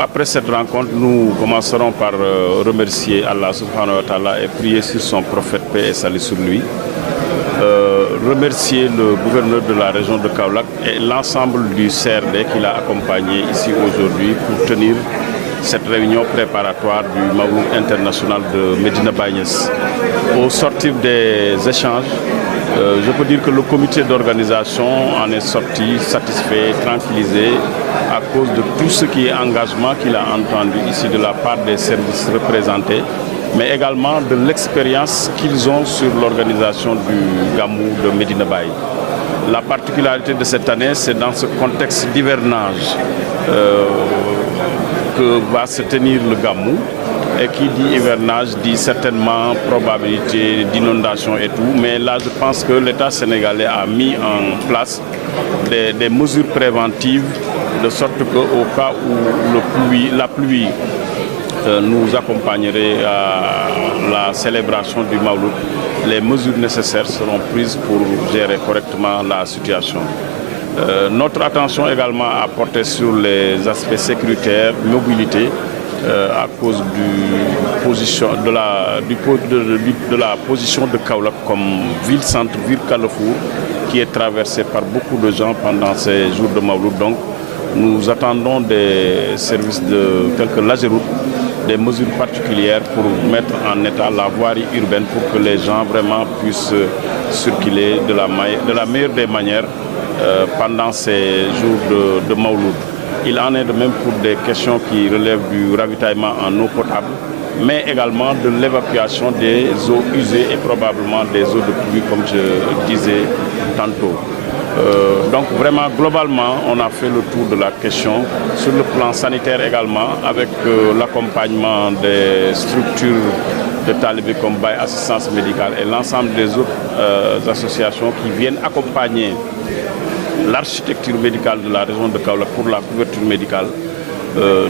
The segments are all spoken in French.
Après cette rencontre, nous commencerons par remercier Allah subhanahu wa ta'ala et prier sur son prophète, paix et salut sur lui. Remercier le gouverneur de la région de Kaolack et l'ensemble du CRD qui l'a accompagné ici aujourd'hui pour tenir cette réunion préparatoire du Mawlud international de Médina Baye Niasse. Au sortir des échanges, je peux dire que le comité d'organisation en est sorti satisfait, tranquillisé à cause de tout ce qui est engagement qu'il a entendu ici de la part des services représentés, mais également de l'expérience qu'ils ont sur l'organisation du Gamou de Médina Baye. La particularité de cette année, c'est dans ce contexte d'hivernage que va se tenir le Gamou. Et qui dit hivernage dit certainement probabilité d'inondation et tout. Mais là, je pense que l'État sénégalais a mis en place des mesures préventives de sorte qu'au cas où la pluie nous accompagnerait à la célébration du Mawlud, les mesures nécessaires seront prises pour gérer correctement la situation. Notre attention également a porté sur les aspects sécuritaires, mobilité, à cause de la position de Kaolack comme ville-centre, ville Carrefour, qui est traversée par beaucoup de gens pendant ces jours de Mawlud. Donc, nous attendons des services tels que l'Ageroute, des mesures particulières pour mettre en état la voirie urbaine pour que les gens vraiment puissent circuler de la meilleure des manières pendant ces jours de Mawlud. Il en est de même pour des questions qui relèvent du ravitaillement en eau potable, mais également de l'évacuation des eaux usées et probablement des eaux de pluie, comme je disais tantôt. Donc vraiment, globalement, on a fait le tour de la question. Sur le plan sanitaire également, avec l'accompagnement des structures de talibé comme Baye Assistance Médicale et l'ensemble des autres associations qui viennent accompagner l'architecture médicale de la région de Kaolack pour la couverture médicale.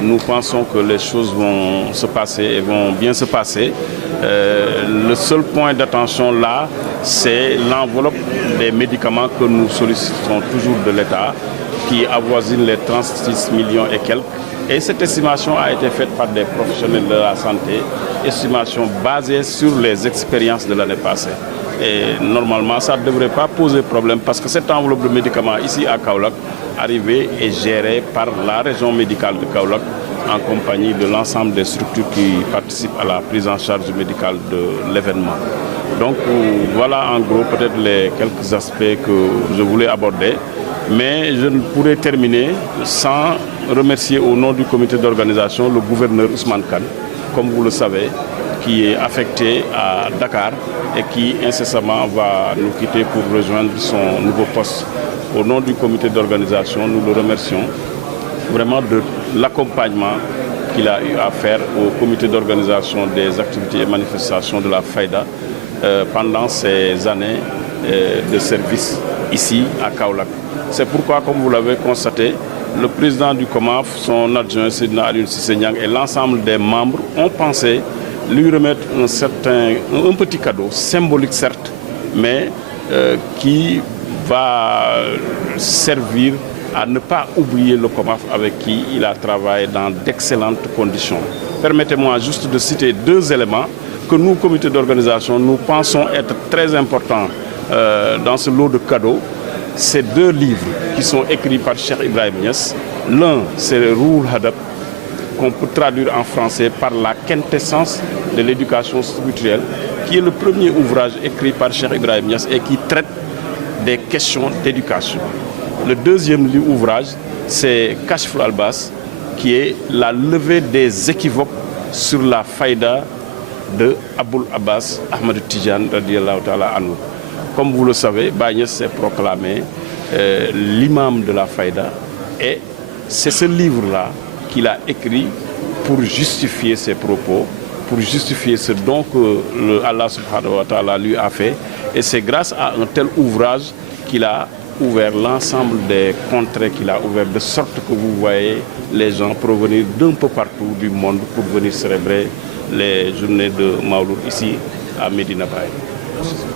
Nous pensons que les choses vont se passer et vont bien se passer. Le seul point d'attention là, c'est l'enveloppe des médicaments que nous sollicitons toujours de l'État, qui avoisine les 36 millions et quelques. Et cette estimation a été faite par des professionnels de la santé, estimation basée sur les expériences de l'année passée. Et normalement, ça ne devrait pas poser problème parce que cette enveloppe de médicaments ici à Kaolack, arrivée et gérée par la région médicale de Kaolack en compagnie de l'ensemble des structures qui participent à la prise en charge médicale de l'événement. Donc voilà en gros peut-être les quelques aspects que je voulais aborder. Mais je ne pourrais terminer sans remercier au nom du comité d'organisation le gouverneur Ousmane Kane, comme vous le savez, qui est affecté à Dakar et qui incessamment va nous quitter pour rejoindre son nouveau poste. Au nom du comité d'organisation, nous le remercions vraiment de l'accompagnement qu'il a eu à faire au comité d'organisation des activités et manifestations de la Fayda pendant ces années de service ici à Kaolack. C'est pourquoi, comme vous l'avez constaté, le président du COMAF, son adjoint Sidna Alioune Cissé Niang et l'ensemble des membres ont pensé lui remettre un petit cadeau, symbolique certes, mais qui va servir à ne pas oublier le COMAF avec qui il a travaillé dans d'excellentes conditions. Permettez-moi juste de citer deux éléments que nous, comité d'organisation, nous pensons être très importants dans ce lot de cadeaux. Ces deux livres qui sont écrits par Cheikh Ibrahim Niasse. L'un, c'est le Rouhul Hadab, qu'on peut traduire en français par la quintessence de l'éducation spirituelle, qui est le premier ouvrage écrit par Cheikh Ibrahim Niasse et qui traite des questions d'éducation. Le deuxième ouvrage, c'est Kashful Albas, qui est la levée des équivoques sur la faïda de Aboul Abbas Ahmad Tidiane radiyallahu ta'ala anhu. Comme vous le savez, Baye Niasse s'est proclamé l'imam de la faïda et c'est ce livre-là qu'il a écrit pour justifier ses propos, pour justifier ce don que Allah subhanahu wa ta'ala lui a fait. Et c'est grâce à un tel ouvrage qu'il a ouvert l'ensemble des contrées qu'il a ouvert, de sorte que vous voyez les gens provenir d'un peu partout du monde pour venir célébrer les journées de Mawlud ici à Médina Baye.